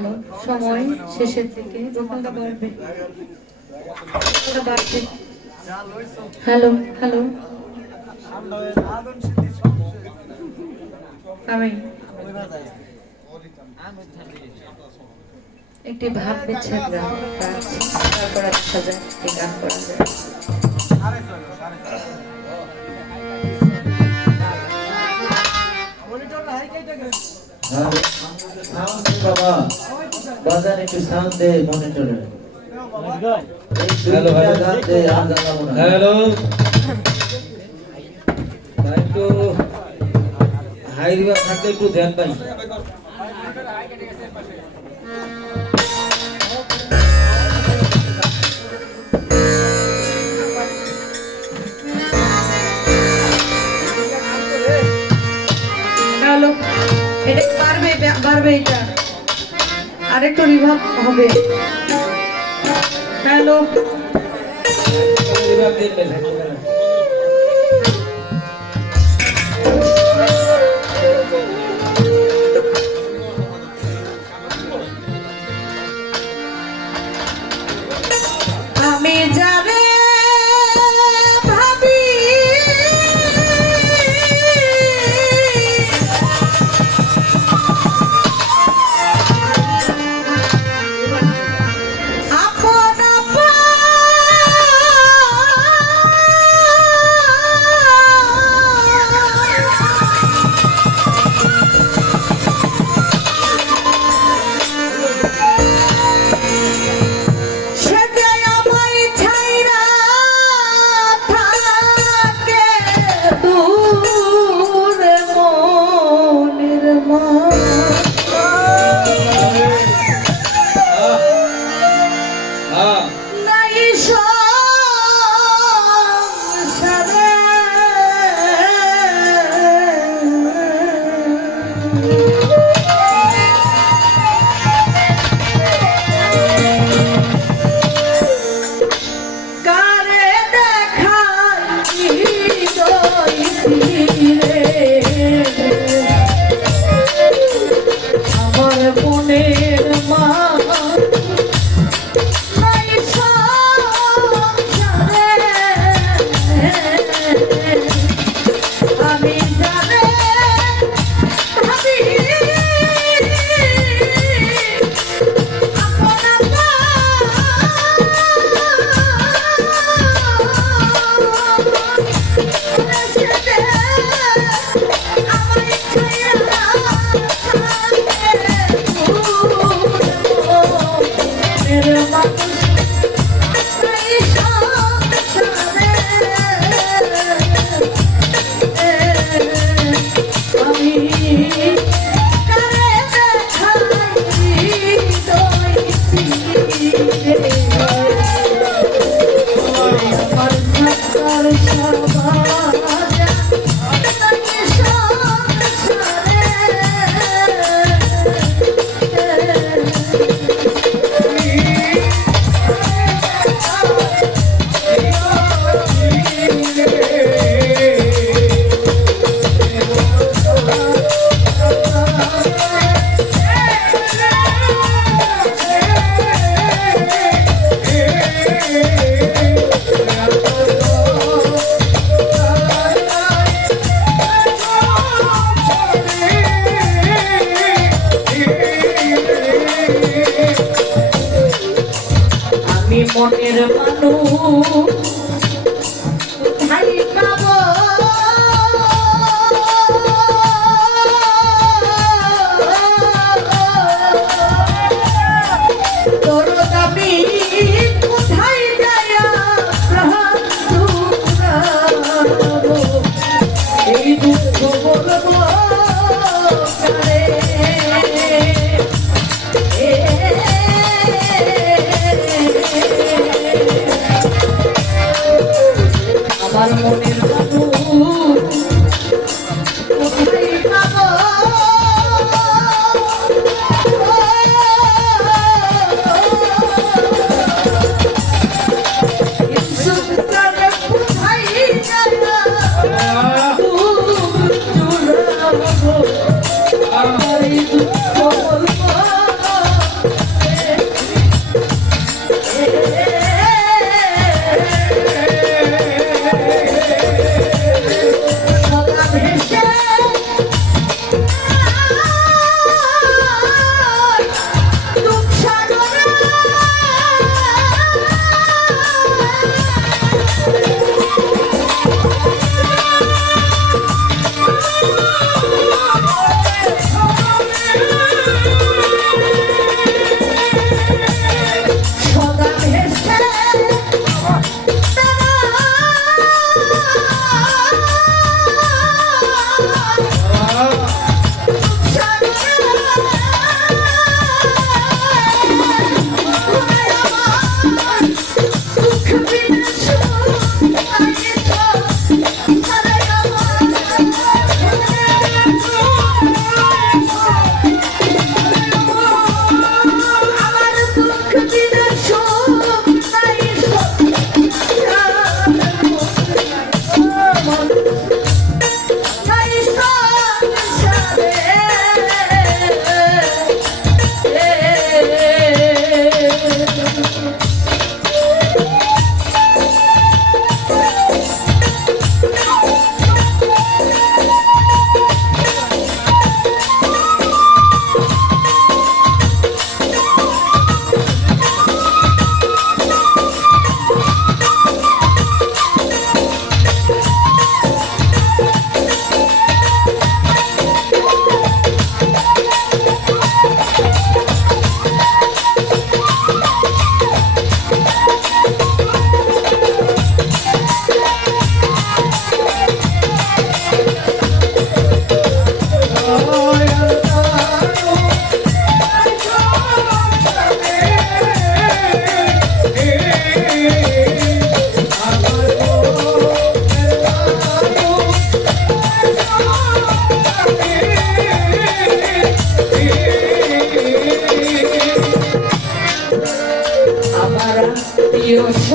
Hello, সময় শেষের দিকে দোকানটা বাড়বে। হ্যালো হ্যালো, আমি একটি ভাব বিচ্ছেদ গান গাচ্ছি, তারপর দেখা যায় কি গান করা যায়। বাবা বাজারে একটু সাউন্ড দে মনিটরে। হ্যালো হ্যালো, একটু হাই রিভার থাকলে একটু ধ্যান পাই। হ্যালো, এটা বাড়বে বাড়বে, এটা আরেকটু রিভাব হবে। হ্যালো, রিভার দিন আমি যারে ভাবি আপন আপন, মনের মানুষ ভাই পাবো তোর দাবি কোথায় যায়া এই দুঃখ বলবো কারে।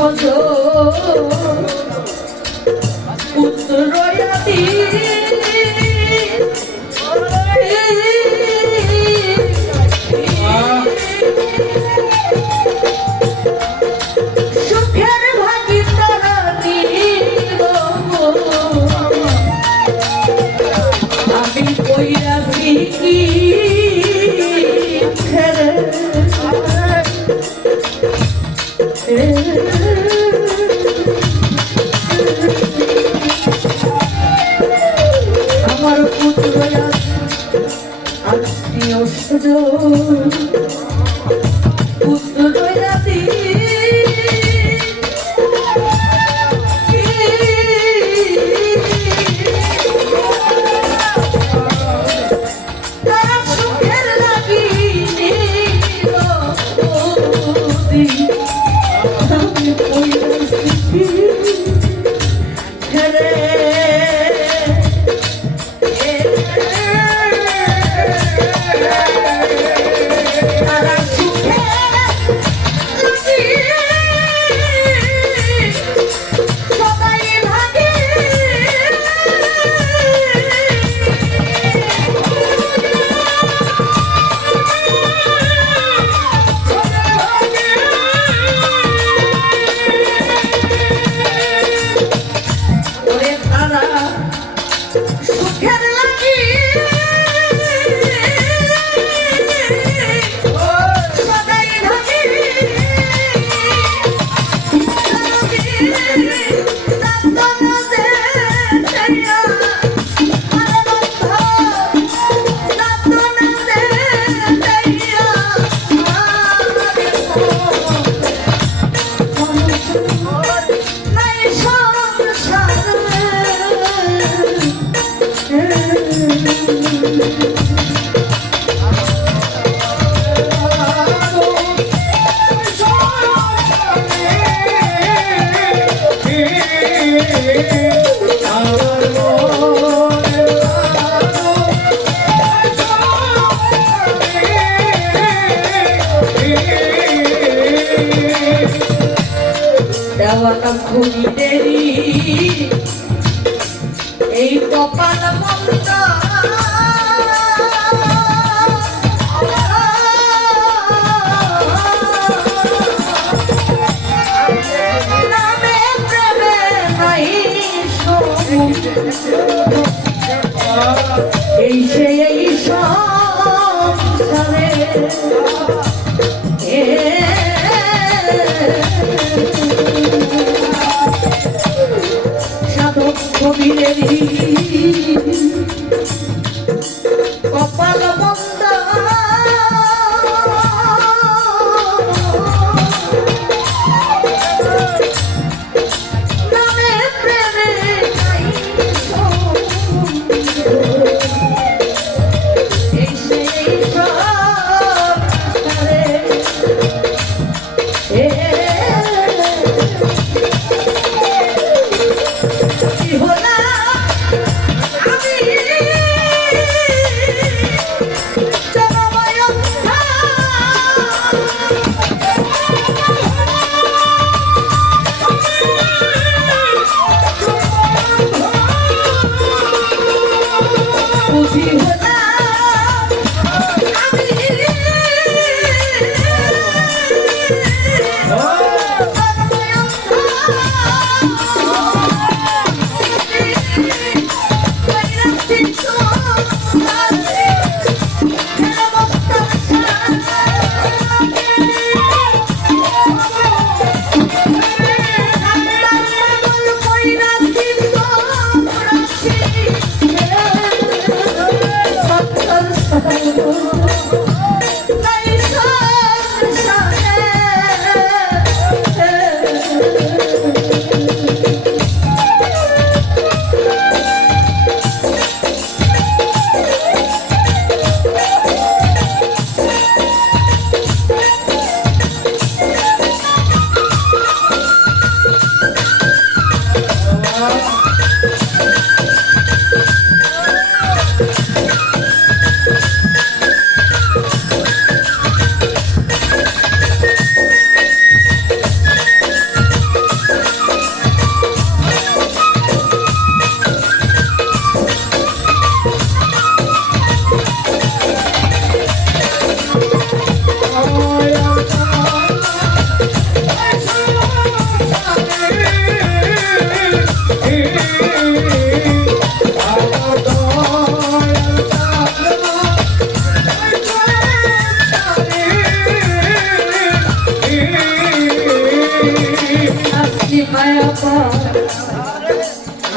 সজ উত্তরয়াতি সুখের ভাগি তারা আমি কইরাছি কি আমার পুত্র আত্মীয় স্বজন পুত্র রাতি তারা সুখের লাগি আমি কইরাছি রে তারা সুখের লাগি সবাই ভাগে ওরে তারা সুখের লাগি সদাই ভাগে দেওয়াটা খুবই দেরি এই কপাল মন্দ নামে প্রেমে নাই এই সে এই সংসারে সাধক কবিরেরই কপাল মন্দ নামে প্রেমে নাই এই সেই সংসারে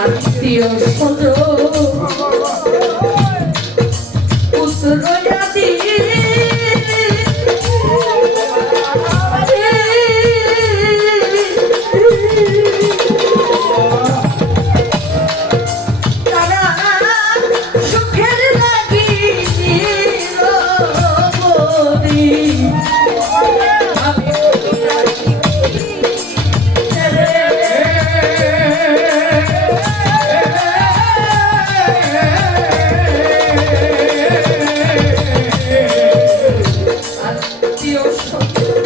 আত্মীয় স্বজন পুত্র জাতি তারা সুখের লাগি নিরবধি। আত্মীয় স্বজন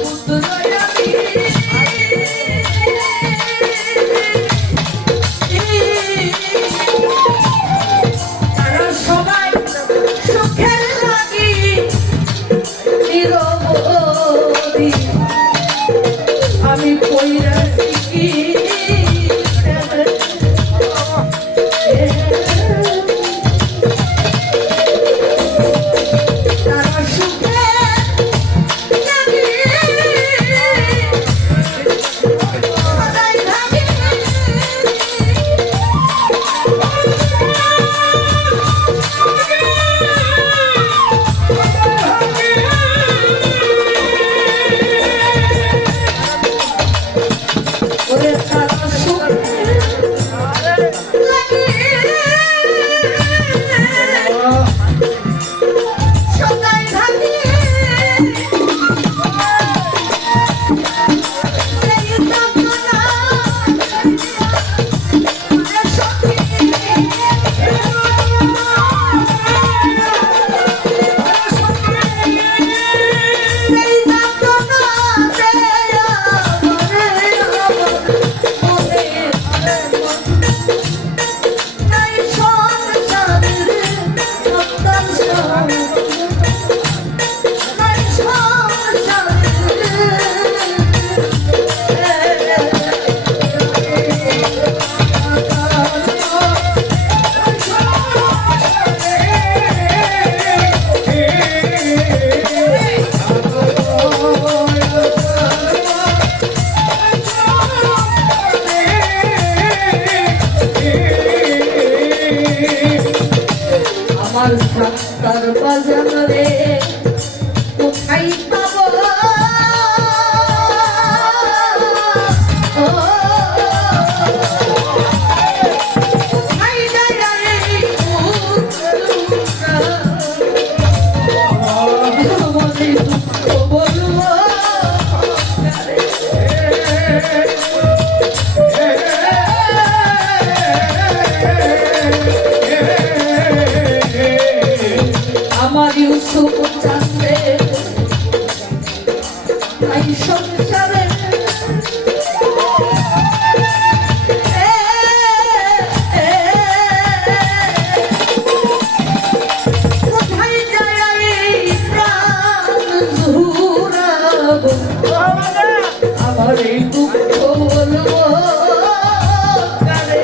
পুত্র জাতি তারা সবাই সুখের লাগি নিরবধি। আমি কইরা কি তারা সুখে লাগি সদাই থাকি। ওরে তারা সুখে লাগি সদাই থাকি। সেই তপনা ওরে সখী সেই তপনাতে মনে নাই সংসারের সন্তান নাই আমার সাত্তার বাজান রে কোথায় পাবো? কোথায় যায় রে পুত্ররা? মনে দুঃখ বলবো আমার ইউসুফ জানবে তাই সংসারে কোথায় যায় এই প্রাণ ঝুরাবো? আমার এই দুঃখ বলবো কারে?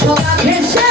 সদা ভেসে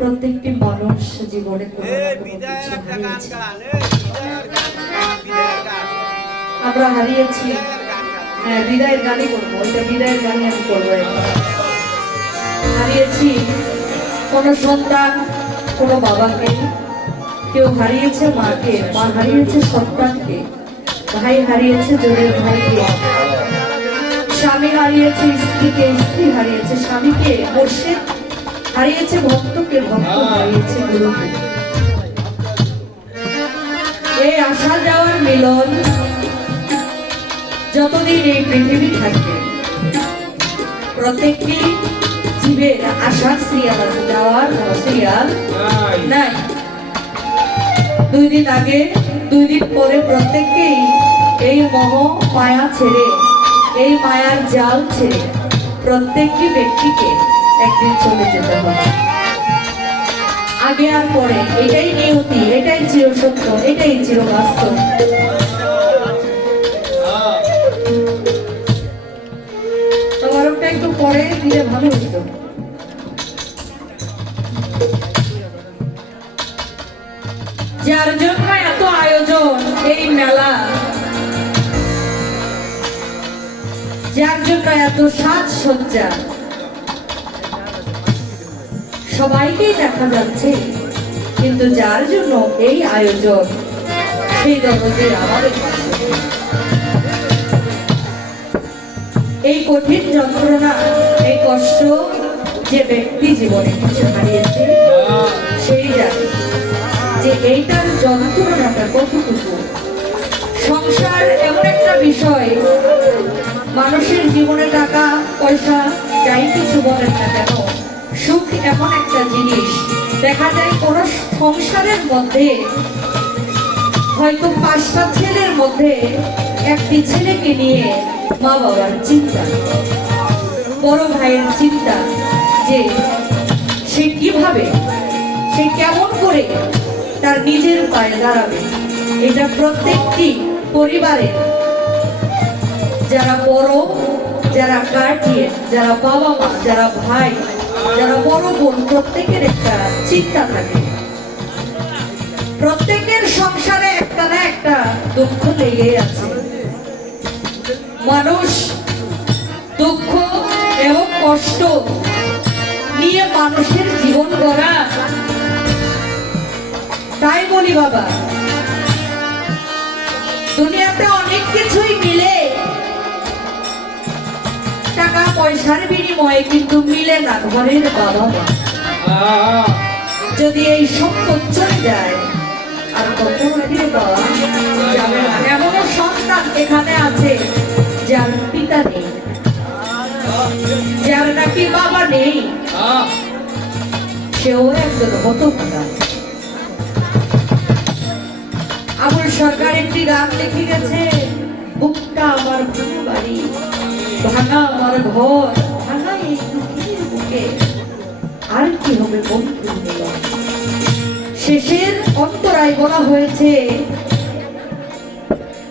প্রত্যেকটি মানুষ জীবনে কোনো না কোনো কিছু হারিয়েছে। আমরা হারিয়েছি, হ্যাঁ বিদায়ের গানই করবো, ওইটা বিদায়ের গানই আমি করবো এখন। হারিয়েছি কোনো সন্তান, কোনো বাবাকে, কেউ হারিয়েছে মাকে, মা হারিয়েছে সন্তানকে, ভাই হারিয়েছে জোরের ভাইকে, স্বামী হারিয়েছে স্ত্রীকে, স্ত্রী হারিয়েছে স্বামীকে, মুর্শিদ হারিয়েছে ভক্তকে, ভক্ত হারিয়েছে গুরুকে। এই আসা যাওয়ার মিলন যতদিন এই পৃথিবী থাকবে, প্রত্যেকটি জীবের আসার সিরিয়াল আছে, যাওয়ার সিরিয়াল নাই। 2 দিন আগে 2 দিন পরে প্রত্যেককেই এই মোহ মায়া ছেড়ে, এই মায়ার জাল ছেড়ে প্রত্যেকটি ব্যক্তিকে একদিন চলে যেতে হবে। আগে আর পরে, এটাই নিয়তি, এটাই চিরসত্য, এটাই চিরবাস্তব। তোমারটা একটু পরে দিলে ভালো হতো। যার জন্য এত আয়োজন এই মেলা, যার জন্য এত সাজসজ্জা, সবাইকেই দেখা যাচ্ছে, কিন্তু যার জন্য এই আয়োজন সেই জগতের আমাদের পাশে। এই কঠিন যন্ত্রণা, এই কষ্ট যে ব্যক্তি জীবনে কিছু হারিয়েছে সেই জানে যে এইটার যন্ত্রণাটা কতটুকু। সংসার এমন একটা বিষয়, মানুষের জীবনে টাকা পয়সা যাই কিছু বলেন না কেন, সুখ এমন একটা জিনিস, দেখা যায় কোন সংসারের মধ্যে হয়তো 5টা ছেলের মধ্যে একটি ছেলেকে নিয়ে মা বাবার চিন্তা, বড় ভাইয়ের চিন্তা যে সে কিভাবে, সে কেমন করে তার নিজের পায়ে দাঁড়াবে। এটা প্রত্যেকটি পরিবারে যারা বড়, যারা গার্জিয়ান, যারা বাবা মা, যারা ভাই, যারা বড় বোন, প্রত্যেকের একটা চিন্তা থাকে। প্রত্যেকের সংসারে একটা না একটা দুঃখ লেগে আছে। মানুষ দুঃখ এবং কষ্ট নিয়ে মানুষের জীবন গড়া। তাই বলি বাবা, দুনিয়াতে অনেক কিছুই মিলে, টাকা পয়সার বিনিময়ে, কিন্তু মিলে না ঘরের বাবা মা। যদি এই সম্পদ চলে যায় আর কত ফিরে পাওয়া যাবে না। এমনও সন্তান এখানে আছে যার পিতা নেই, যার নাকি বাবা নেই, সেও একজন হতভাগা। আবুল সরকার একটি গান লিখে গেছে, বুকটা আমার ভাঙা বাড়ি, ভাঙা আমার ঘর, ভাঙা এই দুঃখের বুকে আর কি হবে বন্ধু মিলন। শেষের অন্তরায় বলা হয়েছে,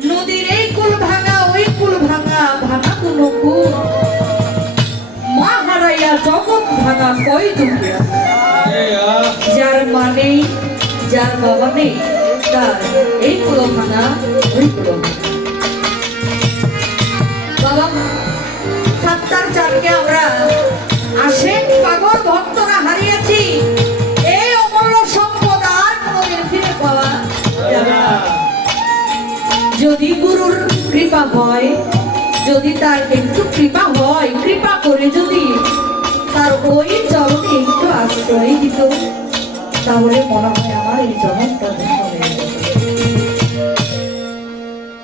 নদীর এই কুল ভাঙা, ওই কুল ভাঙা, ভাঙা কোনো কুল, মা হারাইয়া জগৎ ভাঙা কই দুঃখে। যার মা নেই, যার বাবা নেই, তার এই কুল ভাঙা, ওই কুল বাবা। 7টার চারকে আমরা আসেন পাগল ভক্তরা হারিয়েছি এই অমূল্য সম্পদ, আর কোনোদিন ফিরে পাওয়া যাবে না। যদি গুরুর কৃপা হয়, যদি তার একটু কৃপা হয়, কৃপা করে যদি তার ওই চরণে একটু আশ্রয় দিত, তাহলে মনে হয় আমার এই জগৎটা ধন্য হয়ে যেত।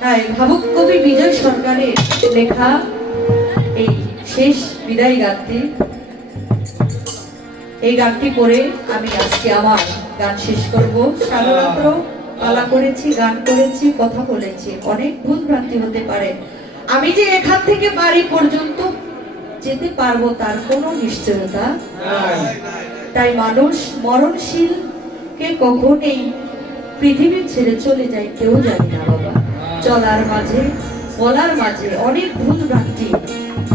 তাই ভাবুক কবি বিজয় সরকারের লেখা এই শেষ বিদায় গানটি, এই গানটি পড়ে আমি আজকে আমার গান শেষ করব। সারারাত্র পালা করেছি, গান করেছি, কথা বলেছি, অনেক ভুল ভ্রান্তি হতে পারে। আমি যে এখান থেকে বাড়ি পর্যন্ত যেতে পারবো তার কোনো নিশ্চয়তা নাই। তাই মানুষ মরণশীল কে কখনোই পৃথিবী ছেড়ে চলে যায় কেউ জানে না বাবা। চলার মাঝে, বলার মাঝে অনেক ভুল ভ্রান্তি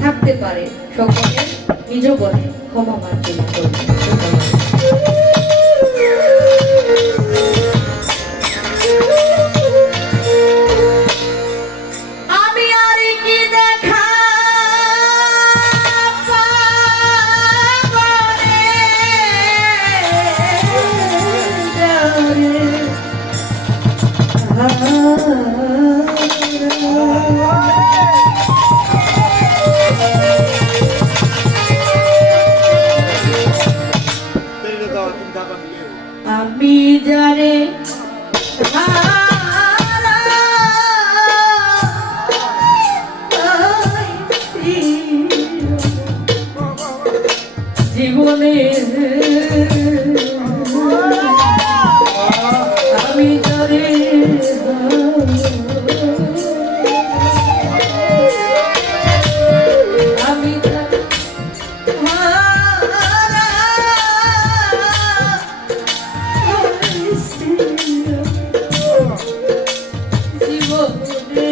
থাকতে পারে, সকলে নিজ বলে ক্ষমা প্রার্থনা করবে। জীবনে আমি তারে আমি তারে হারা করেছি জীবনে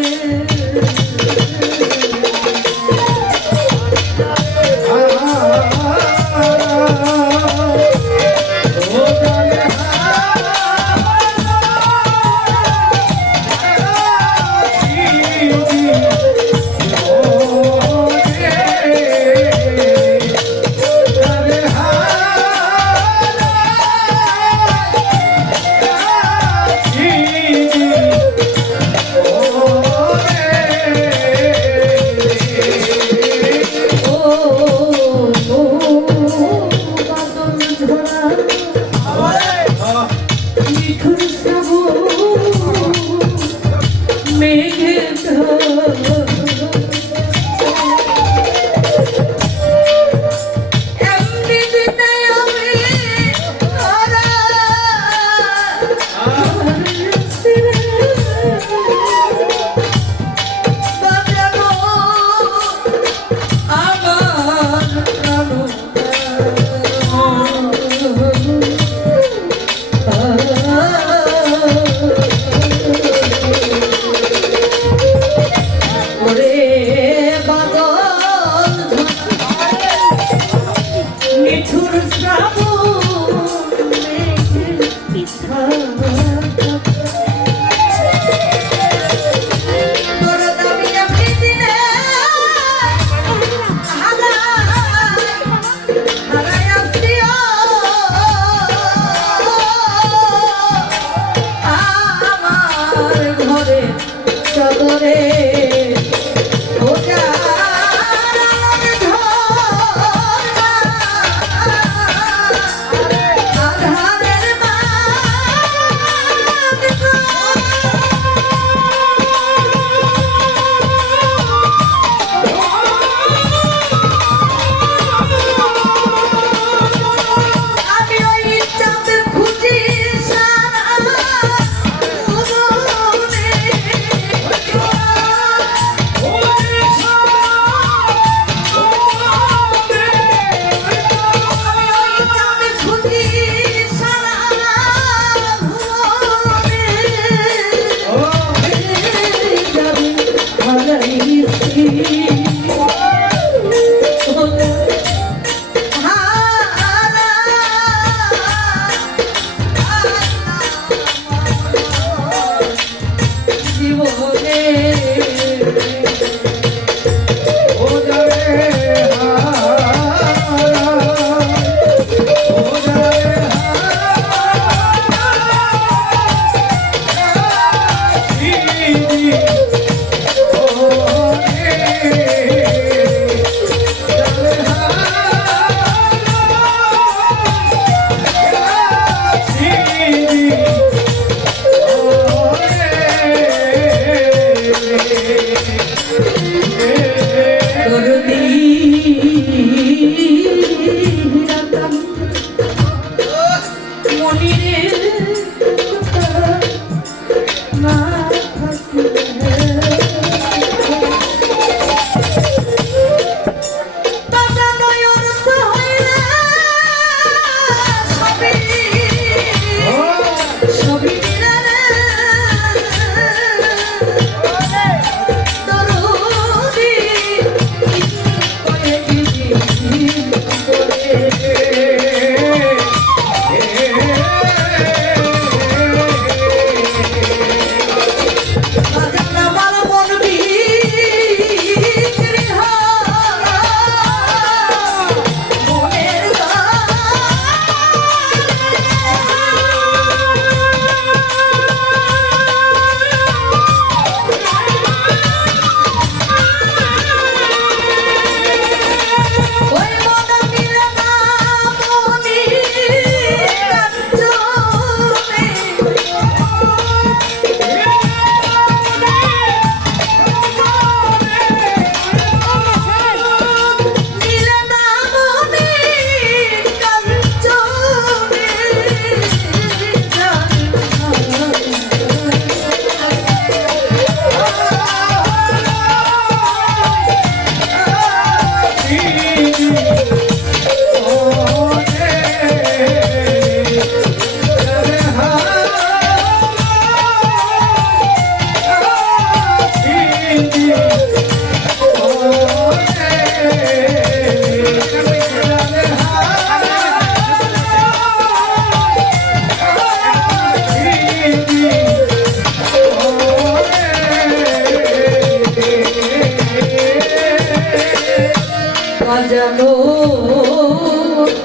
বাজালো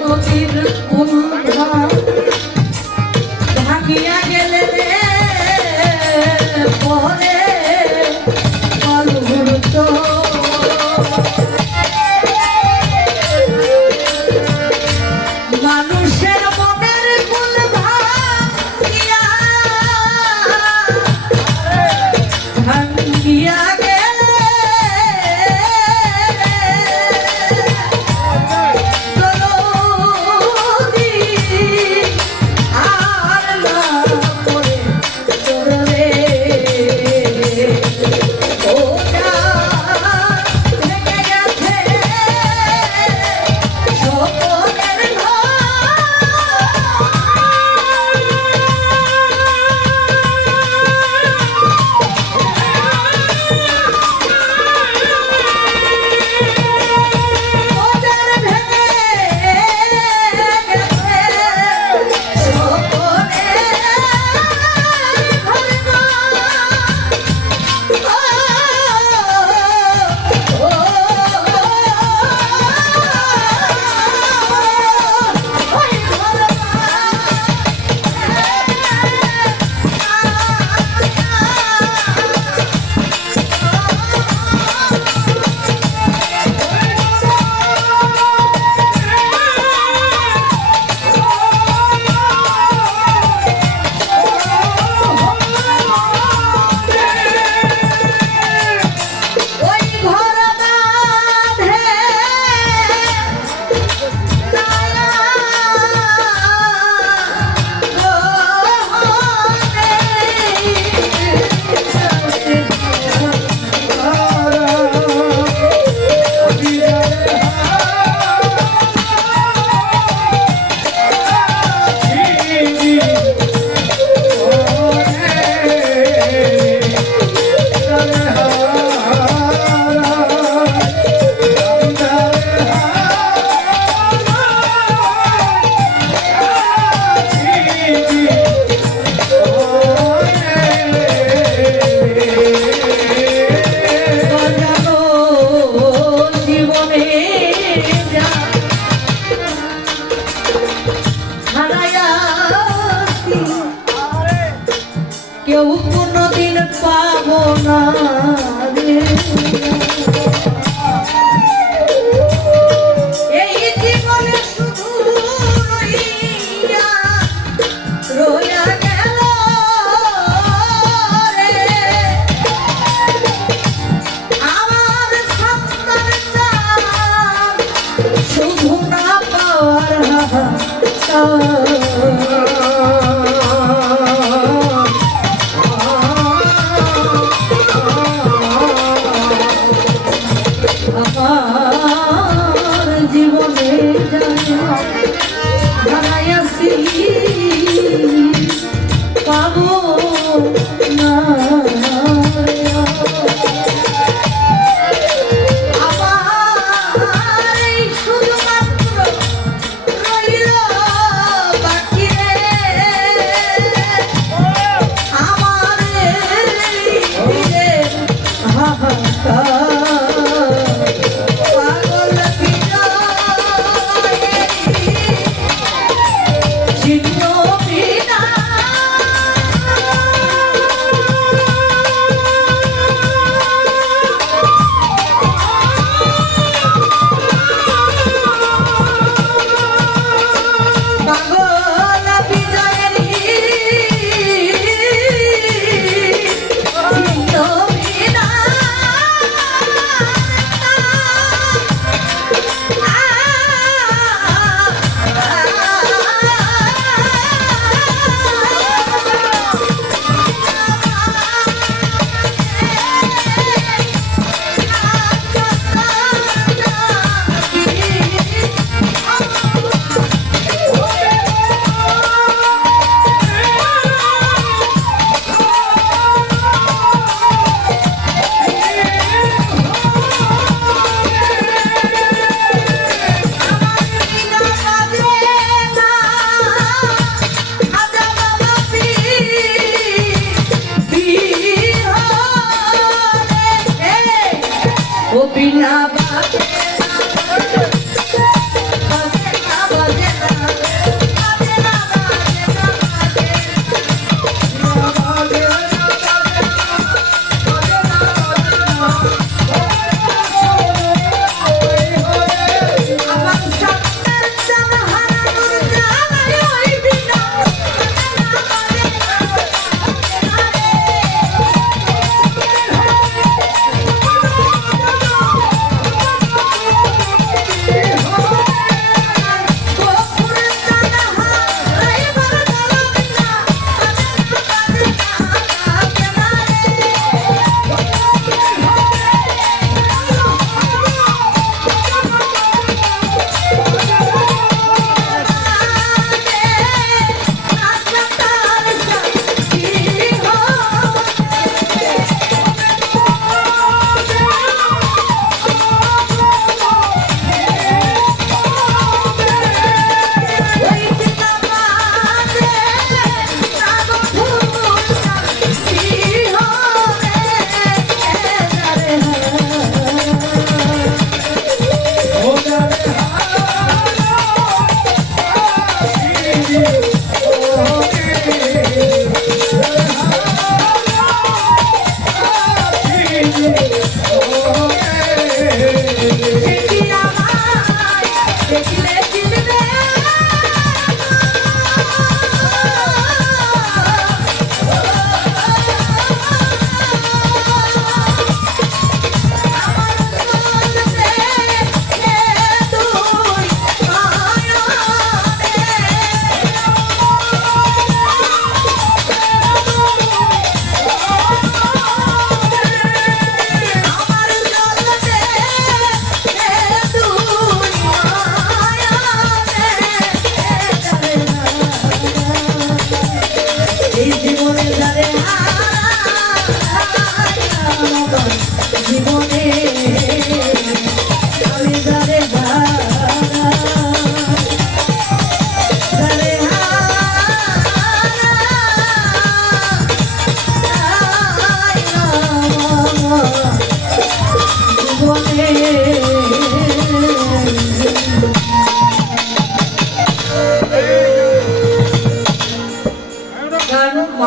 নদীর ফুল ভাঙিয়া গেলে রে পরে বালুর মানুষের মনের ফুল ভাঙিয়া ভাঙিয়া গেলে দরদি আর না পড়ে তোরে ও যা ভেঙে গেছে স্বপ্নের ঘর ওদের ভেঙে গেছে স্বপ্নের ওই ঘর বাঁধে নায়া বাজানো জীবনে যা হারায়াছি কেউ কোনদিন পাবো না রে এই জীবনে শুধু রইয়া গেল রে আমার সন্তান চান শুধু না পাওয়ার আমার জীবনে হারাইয়াছি পাবো না রে। আমার এই শুধুমাত্র রইল বাকি রে আমার এই দিলের হাহাকার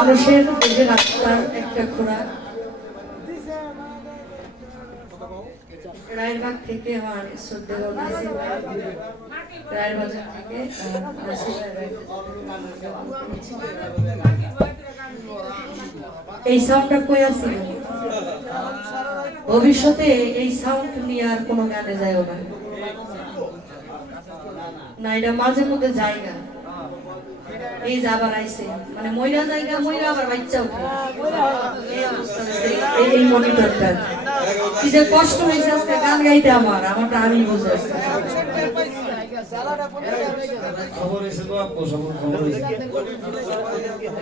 মানুষের নিজের আত্মার একটা খোরাক। রায়েরবাগ থেকে আমার শ্রদ্ধেয় নাসির ভাই, রায়ের বাজার থেকে নাসির ভাই, এই সাউন্ডটা কই আছে? ভবিষ্যতে এই সাউন্ড নিয়ে আর কোনো গানে যায়ও না, না এটা মাঝে মধ্যে জায়গা এই যে আবার আইছে মানে ময়রা জায়গা ময়রা আবার বাচ্চা উঠে এই অবস্থা হয়েছে। এই মনিটরটা কি যে কষ্ট হয়েছে আজকে গান গাইতে আমারটা আমি বুঝে আসছি। খবর এসে তো আপু খবর এসে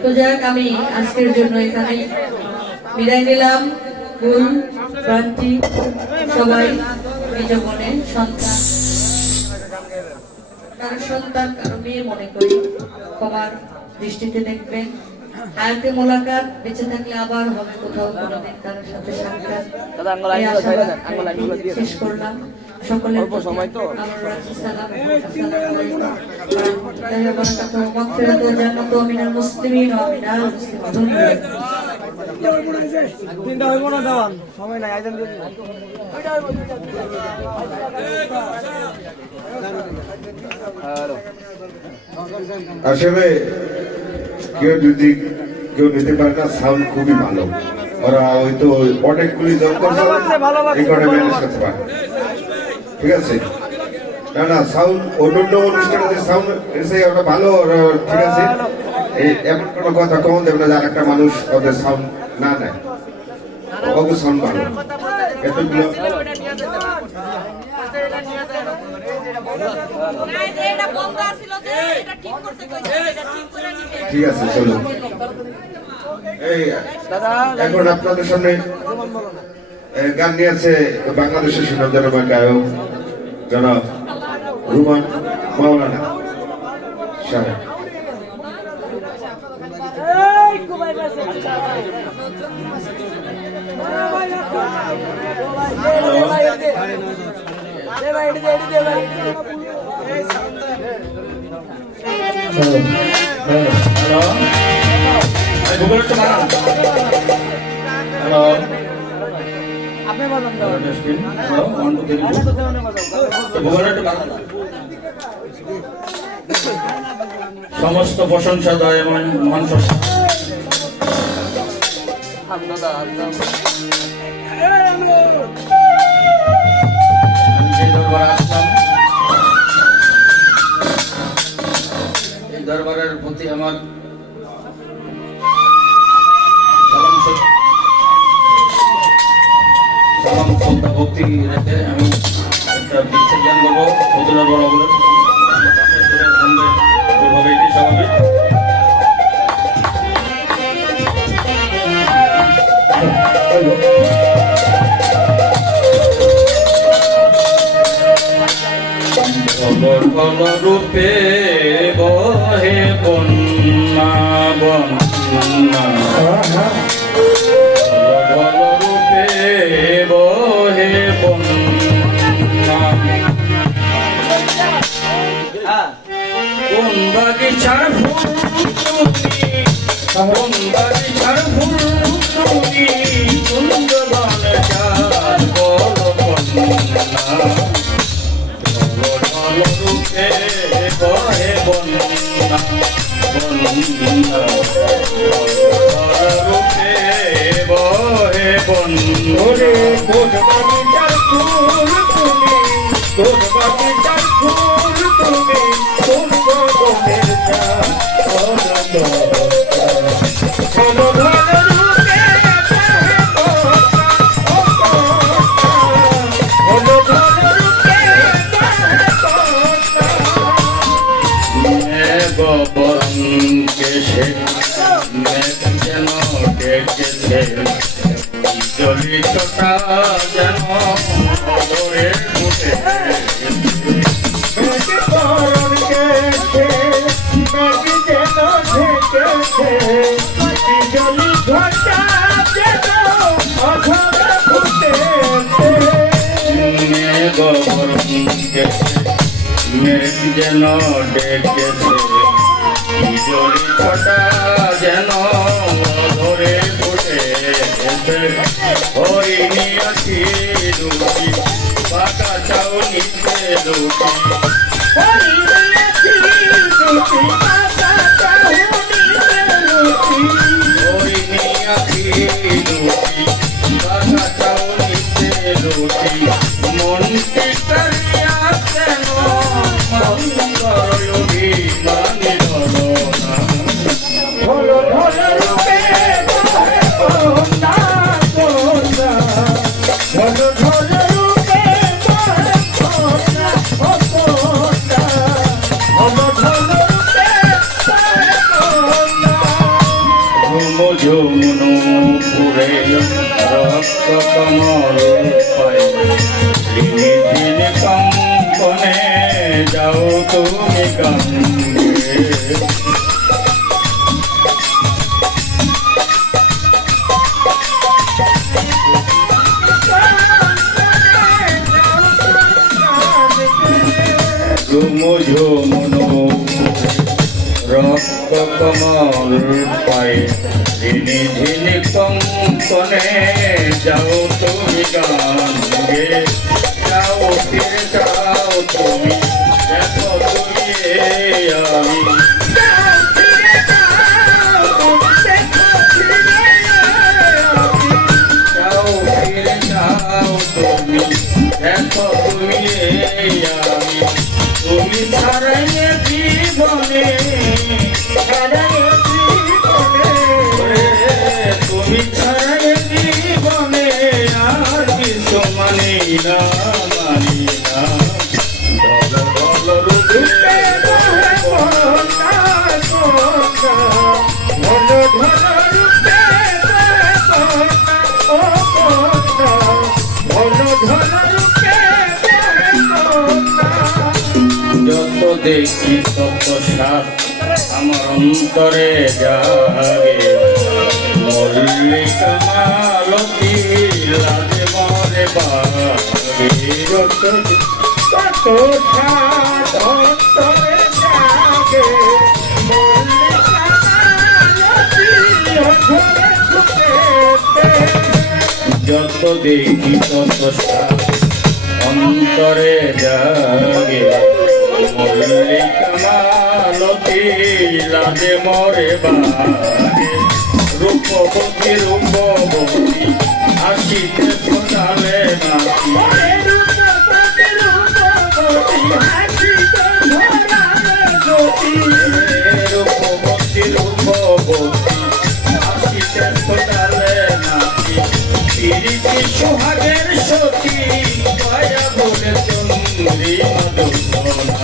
তো যাক আমি আজকের জন্য এখানেই বিদায় নিলাম। ভুল ভ্রান্তি সবাই নিজ মনে সন্তান, কারো সন্তান কারো মেয়ে মনে করি ক্ষমার দৃষ্টিতে দেখবেন। হায়াতে মোলাকাত, বেঁচে থাকলে আবার হবে কোথাও কোনোদিন কারোর সাথে সাক্ষাৎ। এই আশাবাদ শেষ করলাম। সকলের প্রতি আমার রাখছি সালাম। আসসালামু আলাইকুম ওয়া রাহমাতুল্লাহি ওয়া বারাকাতুহু। মাগফিরাতাও জান্নাতু মিনাল মুসলিমিন ওয়া মিনাল মুসলিমাত। ধন্যবাদ। তিনটা হইব না দেওয়ান সময় নাই আইজান যদি আসলে কেউ নিতে পারে না, সাউন্ড খুবই ভালো। ওরা হয়তো অনেকগুলি ম্যানেজ করতে পারে, ঠিক আছে। না সাউন্ড অন্য অনুষ্ঠানে যে সাউন্ড এসে ওটা ভালো, ঠিক আছে। এমন কোনো কথা কখন দেবে না যে আর একটা মানুষ ওদের সাউন্ড না নেয়, অবশ্য সাউন্ড ভালো এতগুলো। ঠিক আছে চলুন। এই এখন আপনাদের সামনে গান নিয়ে আছে বাংলাদেশের সুনামধন্য গায়ক জনাব রুমান মাওলানা সাহেব। সমস্ত প্রশংসা দয় মহান এই দরবারের প্রতি আমার সালাম শ্রদ্ধা ভক্তি রেখে আমি একটা বিচ্ছেদ গান করবো ফতুল্লার বড় বলে ওইভাবে এটি স্বাভাবিক। রূপে বহে বন্যা বন্যা রূপে বহে বন্যা কোন বাগিচার ফুল তুমি, কোন বাগিচার ফুল তুমি, কুন্দবান চাঁদ বল বন্যা রূপে বহে বন্যা বন্যা রূপে বহে বন্যা। কোন বাগিচার ফুল তুমি, কোন বাগিচার ফুল তুমি, কোন বনের চাঁদ যেন ডেকেছে জলিতটা যেন ধরে উঠে মেঘ যেন ডেকেছে বিজলি ছটা যেন ধরে ফুটে এসে হরিণী আছি দুটি পাকা চাউনিতে দুটি হরিণী আছি দুটি পাকা চাউনিতে দুটি মনটি করিয়া কেন মঙ্গল অভিমানী ধরনা ঢোলো ঢোলো রূপে কন্যা কন্যা ঢোলো ঢোলো রূপে কন্যা ও কন্যা ঢোলো ঢোলো রূপে কন্যা ঝুম ঝুমনু পুরে রক্ত কমল পায় ঝিনি ঝিনি কম্পনে যাও তুমি গঙ্গে ঝুম ঝুমনু রক্ত কমল পায় ঝিনি ঝিনি কম্পনে যাও তুমি গঙ্গে যাও ফিরে যাও তুমি দেখো তুমি আমি যাও ফিরে যাও তুমি দেখো তুমি আমি তুমি ছাড়াই জীবনে তুমি ছাড়াই জীবনে আর বিশ্ব মানি না মানি না ঢল ঢল রূপে যত দেখি তত সাপ আমার অন্তরে জাগে মল্লিকা মালতী লাজে মরে বাগে যত কত সাত অন্তরে জাগে মল্লিকা মালতী অধরে ফুটেছে। যত দেখি তত সাপ অন্তরে জাগে মল্লিকা মালতী লাজে মরে বাগে রূপবতী রূপবতী হাসিতে সজালে নাকি রূপবতী রূপবতী হাসিতে সজালে নাকি পিরিতি সোহাগের সতী দয়া বলে চন্দ্রী মধুসূদনা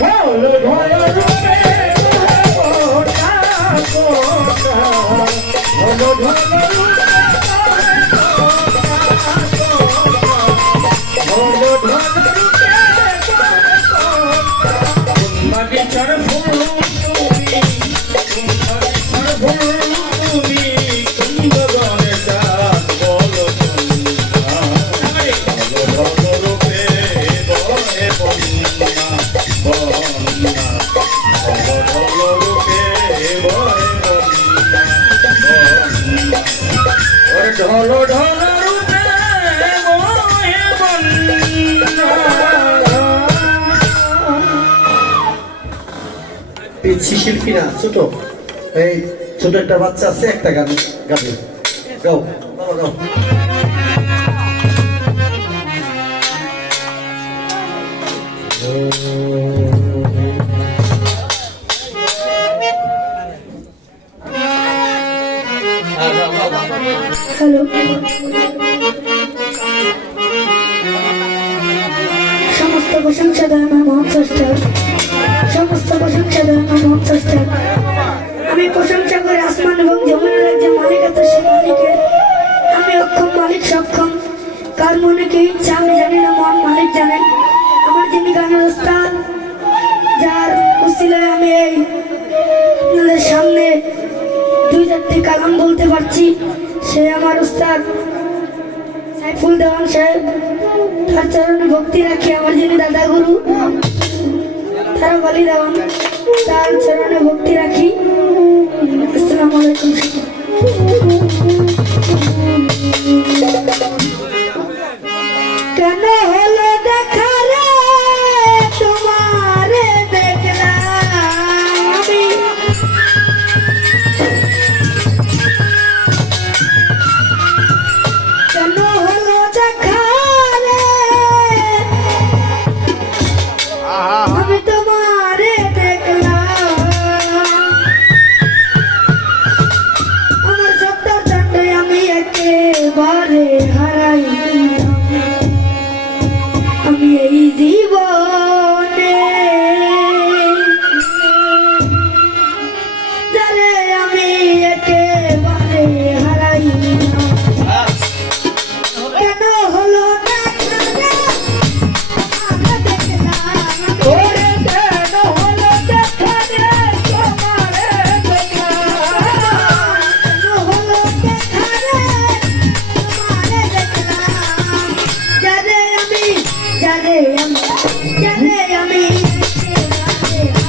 ঢোলো ঢোলো রূপে কন্যা কন্যা ঢোলো ঢোলো রূপে ঢোলো ঢোলো রূপে বাগিচার ফুল তুমি বাগিচার ফুল তুমি কুন্দগণের চাঁদ বলো চন্দ্রা ঢল ঢল রূপে বহে বন্যা বন্যা ঢল ঢল রূপে বহে বন্যা বন্যা ওরে ঢল ঢল রূপে বহে বন্যা পিচ্ছি শিল্পী না ছোট এই ছোট একটা বাচ্চা আছে একটা গান গাবে গাও বাবা গাও হ্যালো সমস্ত প্রশংসা দেয় আমার মহান স্রষ্টার সমস্ত প্রশংসা দেয় আমার মহান স্রষ্টার আমি প্রশংসা করি আসমান এবং জমিনের যে মালিক আছে সে মালিকের আমি অক্ষম মালিক সক্ষম কার মনে কি ইচ্ছা আমি জানি না মহান মালিক জানে আমার যিনি গানের উস্তাদ যার উসিলায় আমি এই আপনাদের সামনে 2-4টি কালাম বলতে পারছি সে আমার উস্তাদ সাইফুল দেওয়ান সাহেব তার চরণে ভক্তি রাখি আমার যিনি দাদা গুরু তারা বলি দেওয়ান তার চরণে ভক্তি রাখি। আসসালামু আলাইকুম। কেন হলো দেখা রে তোমারে দেখলাম আমি, কেন হলো দেখা রে আমি তোমারে দেখলাম, আমার সত্তর চারটে আমি একেবারে হারাই দিলাম। আমি এই জীবনে যারে আমি একেবারে হারাই দিলাম। কেন হলো দেখা রে তোমারে দেখলাম, ওরে কেন হলো দেখা রে তোমারে দেখলাম, কেন হলো দেখা রে তোমারে দেখলাম, যারে আমি একেবারে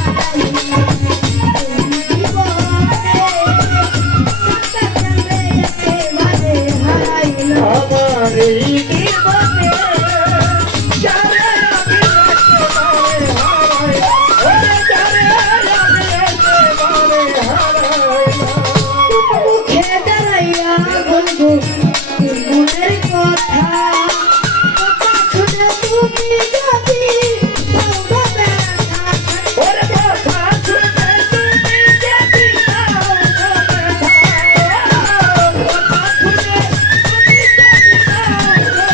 হারাই জীবনে একেবারে হারাইলাম। আমার এই জীবনে যারে আমি একেবারে হারাই, ওরে যারে আমি একেবারে হারাইলাম। মুখে দাঁড়াইয়া বলবো মনের কথা, কথা শুনে তুমি যদি পাও গো ব্যথা, ওরে কথা শুনে তুমি যদি পাও গো ব্যথা, কথা শুনে তুমি যদি পাও গো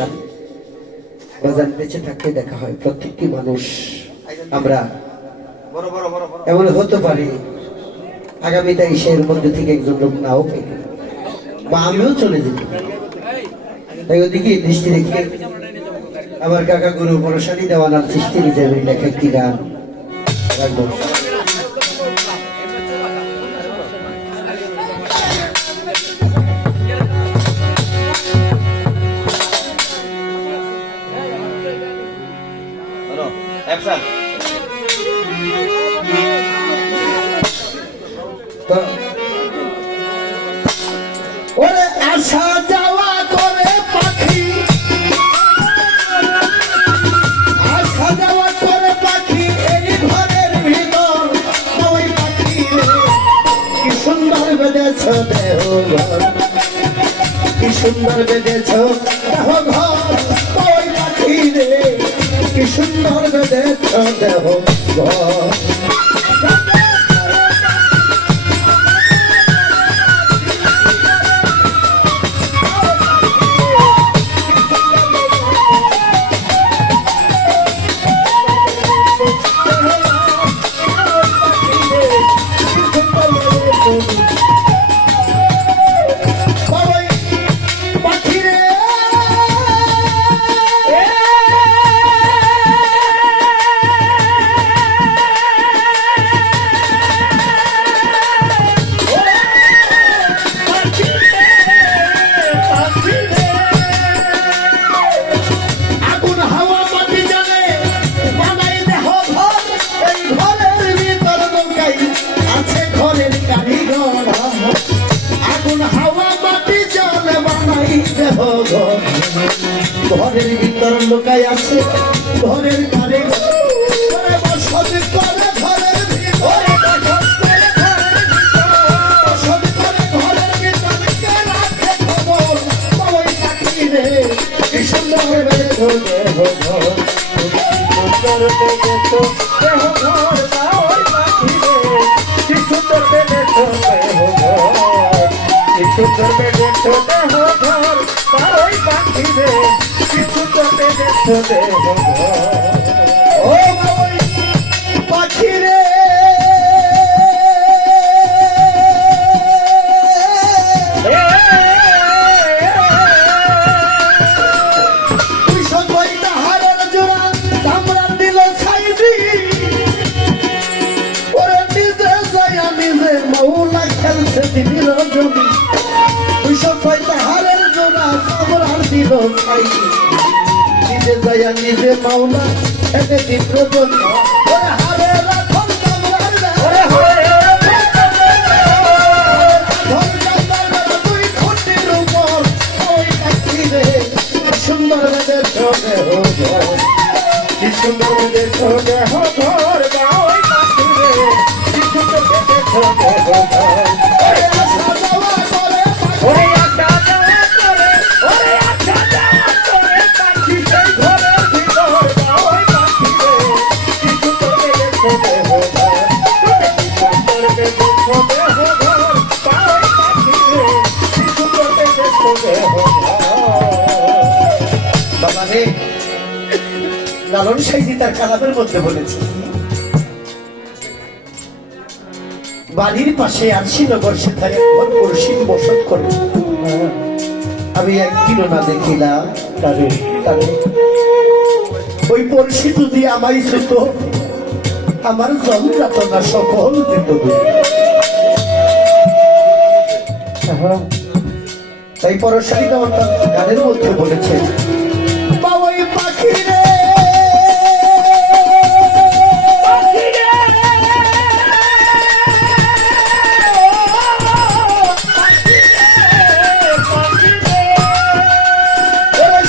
যান। বাজান বেঁচে থাকতে দেখা হয়, প্রত্যেকটি মানুষ আমরা এমন হতে পারি আগামীতে এর মধ্যে থেকে একজন লোক নাও পেয়ে বা আমিও চলে যেতে পারি। তাই ওদিকে দৃষ্টি রেখে আমার কাকা গুরু পরশানি দেওয়ানার সৃষ্টি হিসেবে লেখা একটি গান রাখবো। তো ওরে আসা যাওয়া করে পাখি, আসা যাওয়া করে পাখি এই ঘরের ভিতর, ওই পাখি রে কি সুন্দর বেঁধেছ দেহ ঘর, কি সুন্দর বেঁধেছ দেহ ঘর, ওই পাখি রে কি সুন্দর বেঁধেছ দেহ ঘর। ঘরের ভিতর লোকাই আছে, ঘরের কারে ঘরে বসত করে, ঘরের ভিতরে বসত করে, ঘরের ভিতরে কে রাখে খবর, ওই পাখি রে কি সুন্দর বেঁধেছ দেহ ঘর, সুন্দর বেঁধেছ দেহ ঘর, ওই পাখি রে কি সুন্দর বেঁধেছ দেহ ঘর, কি সুন্দর বেঁধেছ দেহ ঘর, ওই পাখি রে কি সুন্দর বেঁধেছ দেহ ঘর। ও ওই পাখি রে তুই সবাই হারের জোড়া চামড়ার দিল ছাইবি, ওরে নিজে যাইয়া নিজে মৌলা খেলছে দিবি রজনী, তুই সবাই হারের জোড়া চামড়ার দিল ছাইবি, নিজে যাইয়া নিজে মাওলা খেতে দিন রজনী, ওরে হারে রাখল চামড়ার ওরে হারে সুন্দর বেঁধেছ দেহ ঘর, কি সুন্দর বেঁধেছ দেহ ঘর, ওই পাখি রে কি সুন্দর বেঁধেছ দেহ ঘর, ওরে আসা যাওয়া করে, ওরে আসা যাওয়া করে, ওরে আসা যাওয়া করে পাখি সেই ঘরের ভিতর, ওই পাখি রে কি সুন্দর বেঁধেছ দেহ ঘর, কি সুন্দর বেঁধেছ দেহ ঘর, ওই পাখি রে কি সুন্দর বেঁধেছ দেহ ঘর। বাবা রে, লালন সাইজি তার কালামের মধ্যে বলেছে, বাড়ির পাশে আরশিনগর সেখানে পড়শি বসত করে, আমি একদিনও না দেখিলাম তারে তারে, ওই পড়শি যদি আমায় ছুতো আমার জল যাতনা সকল দিত। তাই পরশালী আমার গানের মধ্যে বলেছে, ওই পাখি রে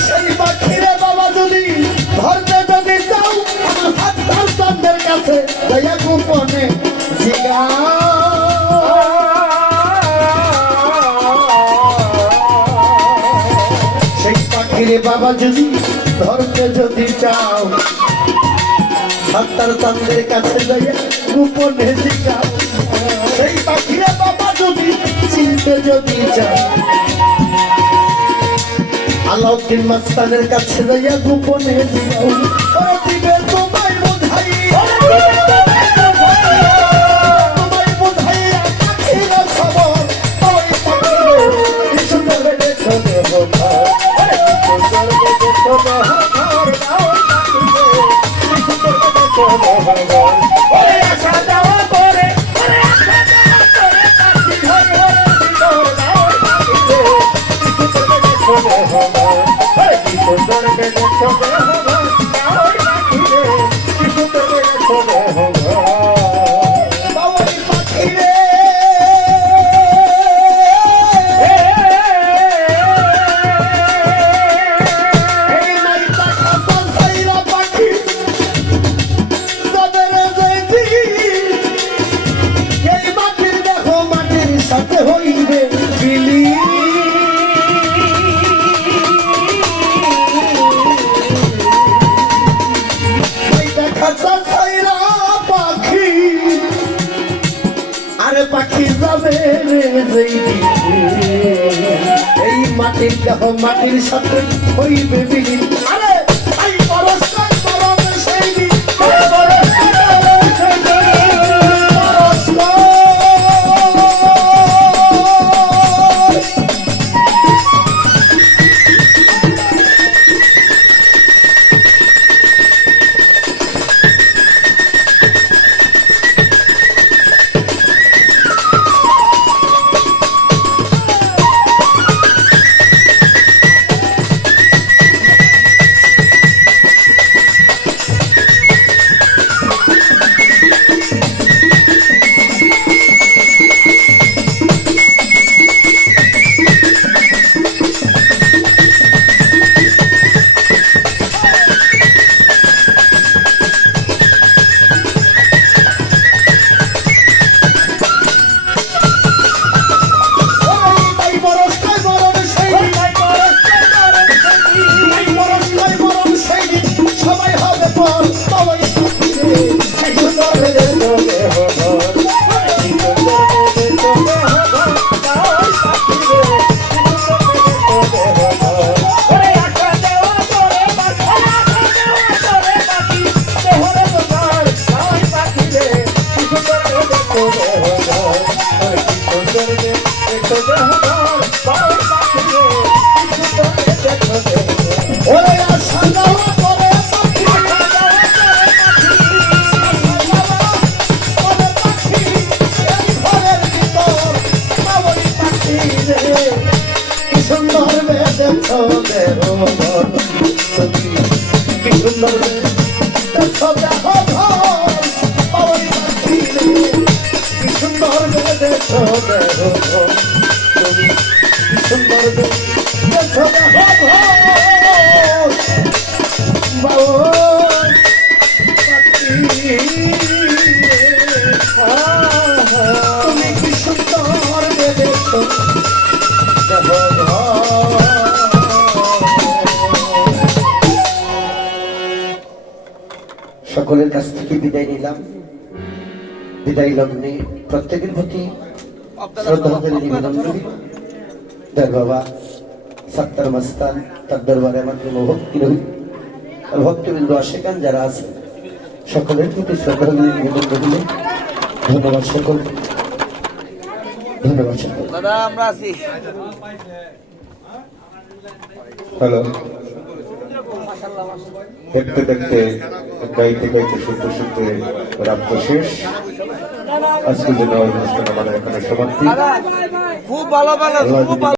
সেই পাখি রে বাবা যদি ধরতে যদি যাও আমার হাত চন্দ্রের কাছে দয়া গোপনে জিগা, সেই পাখি রে বাবা যদি ধরতে যদি চাও হাতার চন্দ্রের কাছে দয়া গোপনে জিগা, সেই পাখি রে বাবা যদি চিনতে যদি চাও আলাউদ্দিন মাস্তানের কাছে যাইয়া গোপনে দিও ওরে দিবে তোমায় বোঝাই তোমায় বোঝাইয়া পাখিরা খবর ওই পাখিরে কি সুন্দর দেখো দেহ ঘর কি সুন্দর দেখো দেহ ঘর ওই পাখিরে কি সুন্দর দেখো দেহ ঘর ওরে আশা দেওয়া করে ওরে আশা দেওয়া করে পাখি ঘর ওরে ভিতর দাও পাখিরে কি সুন্দর দেখো দেহ ঘর কি সুন্দর দেখো দেহ ঘর ওই পাখিরে কি সুন্দর দেখো দেহ ঘর ওই পাখিরে এই মাইটা খাসা সাইরা পাখি যাদের যাইতি এই মাটির দেখো মাটির সাথে হইবে বিলি মাইটা খাসা সাইরা পাখি আরে পাখি যাবে রে যাইতি এই মাটির দেখো মাটির সাথে হইবে বিলি আরে এই পরস্কার পরমের সেই দিন সবাই হবে পর সবাই ওরে আশা দেওয়া করে পাখি ওরে পাখি এই ঘরের ভিতর ওই পাখি রে কি সুন্দর দেখো দেহ ঘর কি সুন্দর দেখো দেহ ঘর ওই পাখি রে কি সুন্দর দেখো দেহ ঘর কি সুন্দর দেখো দেহ ঘর তুমি কি সুন্দর দেখো সকলের কাছ থেকে বিদায় নিলাম। বিদায় লগ্নে প্রত্যেকের প্রতি শ্রদ্ধাঞ্জলি নিবেদন করি। দেখ বাবা সত্তর মস্তান তার দরবারে আমার কোনো ভক্তি রহি ভক্তবৃন্দ আশেকান যারা আছে সকলের প্রতি শ্রদ্ধাঞ্জলি নিবেদন করিলে ধন্যবাদ সকল ধন্যবাদ সকল। দাদা আমরা আছি। হ্যালো দেখতে দেখতে গাইতে গাইতে শুনতে শুনতে রাত তো শেষ। আজকের জন্য অনুষ্ঠান আমাদের এখানে সমাপ্তি। খুব ভালো ভালো খুব ভালো।